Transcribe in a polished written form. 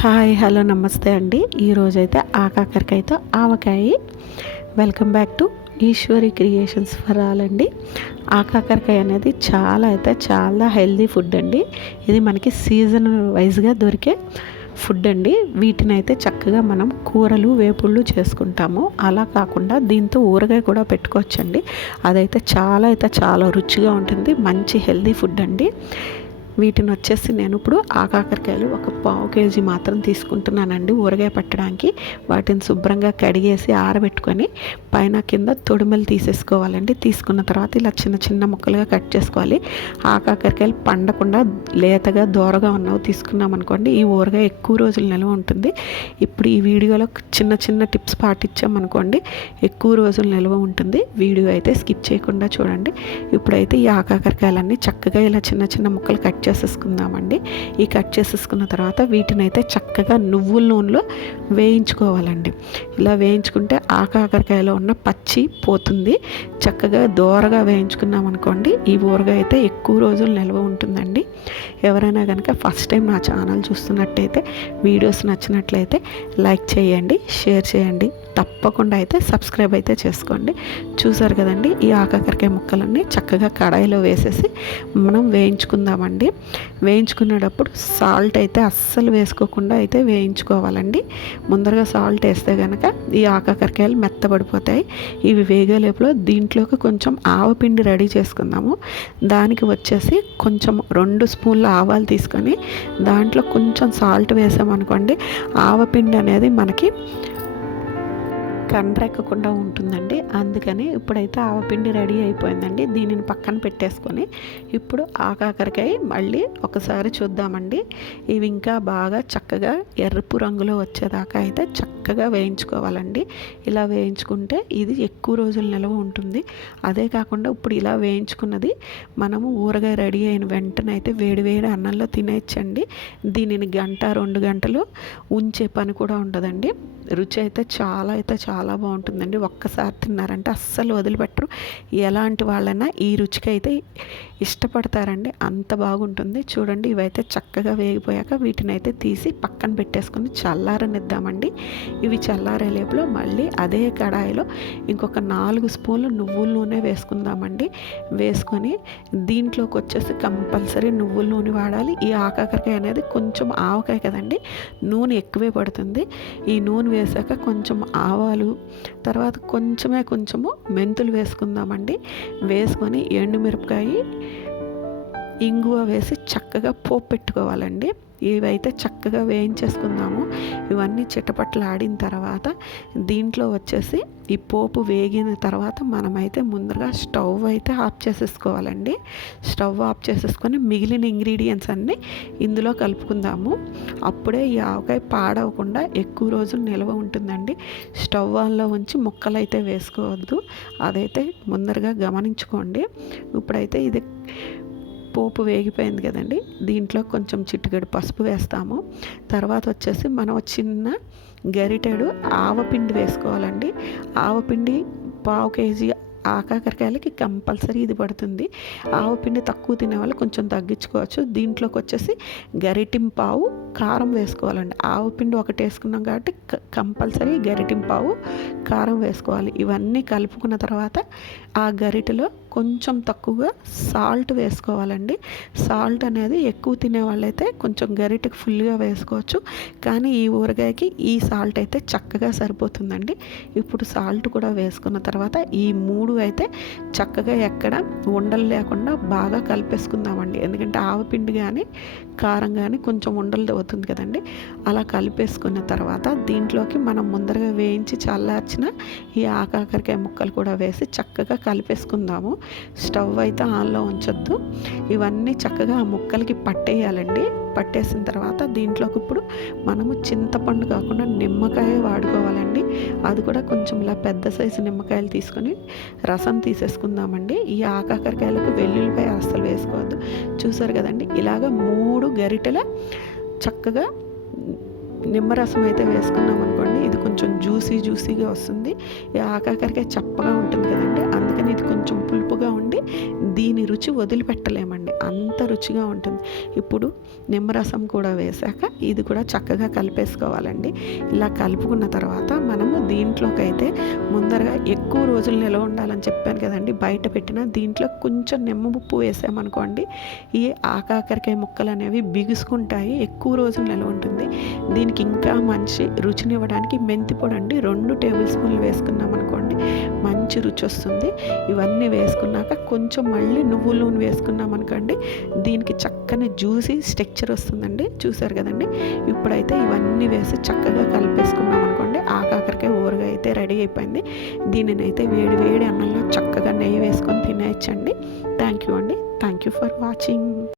Hi hello నమస్తే అండి. ఈరోజైతే ఆకాకరకాయతో ఆవకాయ. Welcome back to Eshwari creations for all అండి. ఆకాకరకాయ అనేది చాలా హెల్దీ ఫుడ్ అండి. ఇది మనకి సీజన్ వైజ్గా దొరికే ఫుడ్ అండి. వీటిని అయితే చక్కగా మనం కూరలు వేపుళ్ళు చేసుకుంటాము. అలా కాకుండా దీంతో ఊరగాయ కూడా పెట్టుకోవచ్చండి. అదైతే చాలా రుచిగా ఉంటుంది. మంచి హెల్దీ ఫుడ్ అండి. వీటిని వచ్చేసి నేను ఇప్పుడు ఆకాకరకాయలు ఒక పావు కేజీ మాత్రం తీసుకుంటున్నానండి ఊరగాయ పట్టడానికి. వాటిని శుభ్రంగా కడిగేసి ఆరబెట్టుకొని పైన కింద తొడిమలు తీసేసుకోవాలండి. తీసుకున్న తర్వాత ఇలా చిన్న ముక్కలుగా కట్ చేసుకోవాలి. ఆకాకరకాయలు పండకుండా లేతగా దోరగా ఉన్నవి తీసుకున్నాం అనుకోండి, ఈ ఊరగాయ ఎక్కువ రోజులు నిల్వ ఉంటుంది. ఇప్పుడు ఈ వీడియోలో చిన్న టిప్స్ పాటించామనుకోండి, ఎక్కువ రోజులు నిల్వ ఉంటుంది. వీడియో అయితే స్కిప్ చేయకుండా చూడండి. ఇప్పుడైతే ఈ ఆకాకరకాయలన్నీ చక్కగా ఇలా చిన్న ముక్కలు కట్ చేసేసుకుందామండి. ఈ కట్ చేసేసుకున్న తర్వాత వీటిని అయితే చక్కగా నువ్వుల నూనెలో వేయించుకోవాలండి. ఇలా వేయించుకుంటే ఆకాకరకాయలో ఉన్న పచ్చి పోతుంది. చక్కగా దోరగా వేయించుకున్నాం అనుకోండి, ఈ ఊరగాయ అయితే ఎక్కువ రోజులు నిల్వ ఉంటుందండి. ఎవరైనా కనుక ఫస్ట్ టైం నా ఛానల్ చూస్తున్నట్టయితే, వీడియోస్ నచ్చినట్లయితే లైక్ చేయండి, షేర్ చేయండి, తప్పకుండా అయితే సబ్స్క్రైబ్ అయితే చేసుకోండి. చూసారు కదండి, ఈ ఆకాకరకాయ ముక్కలన్నీ చక్కగా కడాయిలో వేసేసి మనం వేయించుకుందామండి. వేయించుకునేటప్పుడు సాల్ట్ అయితే అస్సలు వేసుకోకుండా అయితే వేయించుకోవాలండి. ముందరగా సాల్ట్ వేస్తే కనుక ఈ ఆకాకరకాయలు మెత్తబడిపోతాయి. ఇవి వేగేలోపులో దీంట్లోకి కొంచెం ఆవపిండి రెడీ చేసుకుందాము. దానికి వచ్చేసి కొంచెం 2 స్పూన్ల ఆవాలు తీసుకొని దాంట్లో కొంచెం సాల్ట్ వేసామనుకోండి, ఆవపిండి అనేది మనకి కండ్రెక్కకుండా ఉంటుందండి. అందుకని ఇప్పుడైతే ఆవపిండి రెడీ అయిపోయిందండి. దీనిని పక్కన పెట్టేసుకొని ఇప్పుడు ఆకాకరకాయ మళ్ళీ ఒకసారి చూద్దామండి. ఇవి ఇంకా బాగా చక్కగా ఎరుపు రంగులో వచ్చేదాకా అయితే చక్కగా వేయించుకోవాలండి. ఇలా వేయించుకుంటే ఇది ఎక్కువ రోజులు నిల్వ ఉంటుంది. అదే కాకుండా ఇప్పుడు ఇలా వేయించుకున్నది మనము ఊరగాయ రెడీ అయిన వెంటనే అయితే వేడి అన్నంలో తినేయచ్చండి. దీనిని 1-2 గంటలు ఉంచే పని కూడా ఉండదండి. రుచి అయితే చాలా బాగుంటుందండి. ఒక్కసారి తిన్నారంటే అస్సలు వదిలిపెట్టరు. ఎలాంటి వాళ్ళైనా ఈ రుచికి అయితే ఇష్టపడతారండి, అంత బాగుంటుంది. చూడండి, ఇవైతే చక్కగా వేగిపోయాక వీటిని అయితే తీసి పక్కన పెట్టేసుకొని చల్లారనిద్దామండి. ఇవి చల్లారే లోపల మళ్ళీ అదే కడాయిలో ఇంకొక 4 స్పూన్లు నువ్వుల నూనె వేసుకుందామండి. వేసుకొని దీంట్లోకి వచ్చేసి కంపల్సరీ నువ్వుల నూనె వాడాలి. ఈ ఆకాకరకాయ అనేది కొంచెం ఆవకాయ కదండి, నూనె ఎక్కువే పడుతుంది. ఈ నూనె వేసాక కొంచెం ఆవాలు, తర్వాత కొంచెము మెంతులు వేసుకుందామండి. వేసుకొని ఎండుమిరపకాయ, ఇంగువ వేసి చక్కగా పోపు పెట్టుకోవాలండి. ఇవైతే చక్కగా వేయించేసుకుందాము. ఇవన్నీ చిటపట్లు ఆడిన తర్వాత దీంట్లో వచ్చేసి ఈ పోపు వేగిన తర్వాత మనమైతే ముందుగా స్టవ్ అయితే ఆఫ్ చేసేసుకోవాలండి. స్టవ్ ఆఫ్ చేసేసుకొని మిగిలిన ఇంగ్రీడియంట్స్ అన్నీ ఇందులో కలుపుకుందాము. అప్పుడే ఈ ఆవకాయ పాడవకుండా ఎక్కువ రోజులు నిల్వ ఉంటుందండి. స్టవ్ ఆన్లో ఉంచి ముక్కలు అయితే వేసుకోవద్దు, అదైతే ముందరగా గమనించుకోండి. ఇప్పుడైతే ఇది పోపు వేగిపోయింది కదండి, దీంట్లో కొంచెం చిటికెడు పసుపు వేస్తాము. తర్వాత వచ్చేసి మనం చిన్న గరిటెడు ఆవపిండి వేసుకోవాలండి. ఆవపిండి పావు కేజీ ఆకాకరకాయలకి కంపల్సరీ ఇది పడుతుంది. ఆవపిండి తక్కువ తినేవాళ్ళు కొంచెం తగ్గించుకోవచ్చు. దీంట్లోకి వచ్చేసి గరిటింపావు కారం వేసుకోవాలండి. ఆవపిండి ఒకటి వేసుకున్నాం కాబట్టి కంపల్సరీ గరిటింపావు కారం వేసుకోవాలి. ఇవన్నీ కలుపుకున్న తర్వాత ఆ గరిటెలో కొంచెం తక్కువగా సాల్ట్ వేసుకోవాలండి. సాల్ట్ అనేది ఎక్కువ తినే వాళ్ళైతే కొంచెం గరిటెకి ఫుల్గా వేసుకోవచ్చు, కానీ ఈ ఊరగాయకి ఈ సాల్ట్ అయితే చక్కగా సరిపోతుందండి. ఇప్పుడు సాల్ట్ కూడా వేసుకున్న తర్వాత ఈ 3 అయితే చక్కగా ఎక్కడ ఉండలు లేకుండా బాగా కలిపేసుకుందామండి. ఎందుకంటే ఆవపిండి కానీ కారం కానీ కొంచెం ఉండలు అవుతుంది కదండి. అలా కలిపేసుకున్న తర్వాత దీంట్లోకి మనం ముందరగా వేయించి చల్లార్చిన ఈ ఆకాకరకాయ ముక్కలు కూడా వేసి చక్కగా కలిపేసుకుందాము. స్టవ్ అయితే ఆన్లో ఉంచొద్దు. ఇవన్నీ చక్కగా ఆ ముక్కలకి పట్టేయాలండి. పట్టేసిన తర్వాత దీంట్లోకి ఇప్పుడు మనము చింతపండు కాకుండా నిమ్మకాయ వాడుకోవాలండి. అది కూడా కొంచెం ఇలా పెద్ద సైజు నిమ్మకాయలు తీసుకొని రసం తీసేసుకుందామండి. ఈ ఆకాకరకాయలకు వెల్లుల్లిపాయ అస్సలు వేసుకోవద్దు. చూసారు కదండి, ఇలాగ 3 గరిటెల చక్కగా నిమ్మరసం అయితే వేసుకున్నాం అనుకోండి, ఇది కొంచెం జ్యూసీగా వస్తుంది. ఈ ఆకాకరకాయ చప్పగా ఉంటుంది కదండి, అందుకని ఇది కొంచెం పులుపుగా ఉండి దీని రుచి వదిలిపెట్టలేమండి, అంత రుచిగా ఉంటుంది. ఇప్పుడు నిమ్మరసం కూడా వేశాక ఇది కూడా చక్కగా కలిపేసుకోవాలండి. ఇలా కలుపుకున్న తర్వాత మనము దీంట్లోకైతే ముందరగా ఎక్కువ రోజులు నిలవ ఉండాలని చెప్పాను కదండి, బయట పెట్టిన దీంట్లో కొంచెం నిమ్మ ఉప్పు వేసామనుకోండి ఈ ఆకాకరకాయ ముక్కలు అనేవి బిగుసుకుంటాయి, ఎక్కువ రోజులు నిలవ ఉంటుంది. దీనికి ఇంకా మంచి రుచినివ్వడానికి మెంతి పొడి అండి 2 టేబుల్ స్పూన్లు వేసుకున్నాం అనుకోండి మంచి రుచి వస్తుంది. ఇవన్నీ వేసుకున్నాక కొంచెం మళ్ళీ నువ్వుల నూనె వేసుకున్నాం అనుకోండి దీనికి చక్కని జ్యూసీ స్ట్రక్చర్ వస్తుందండి. చూసారు కదండి, ఇప్పుడైతే ఇవన్నీ వేసి చక్కగా కలిపేసుకున్నాం అనుకోండి ఆకాకరకాయ ఊరగాయ అయితే రెడీ అయిపోయింది. దీనినైతే వేడి వేడి అన్నంలో చక్కగా నెయ్యి వేసుకొని తినేయచ్చండి. థ్యాంక్ యూ అండి. Thank you for watching.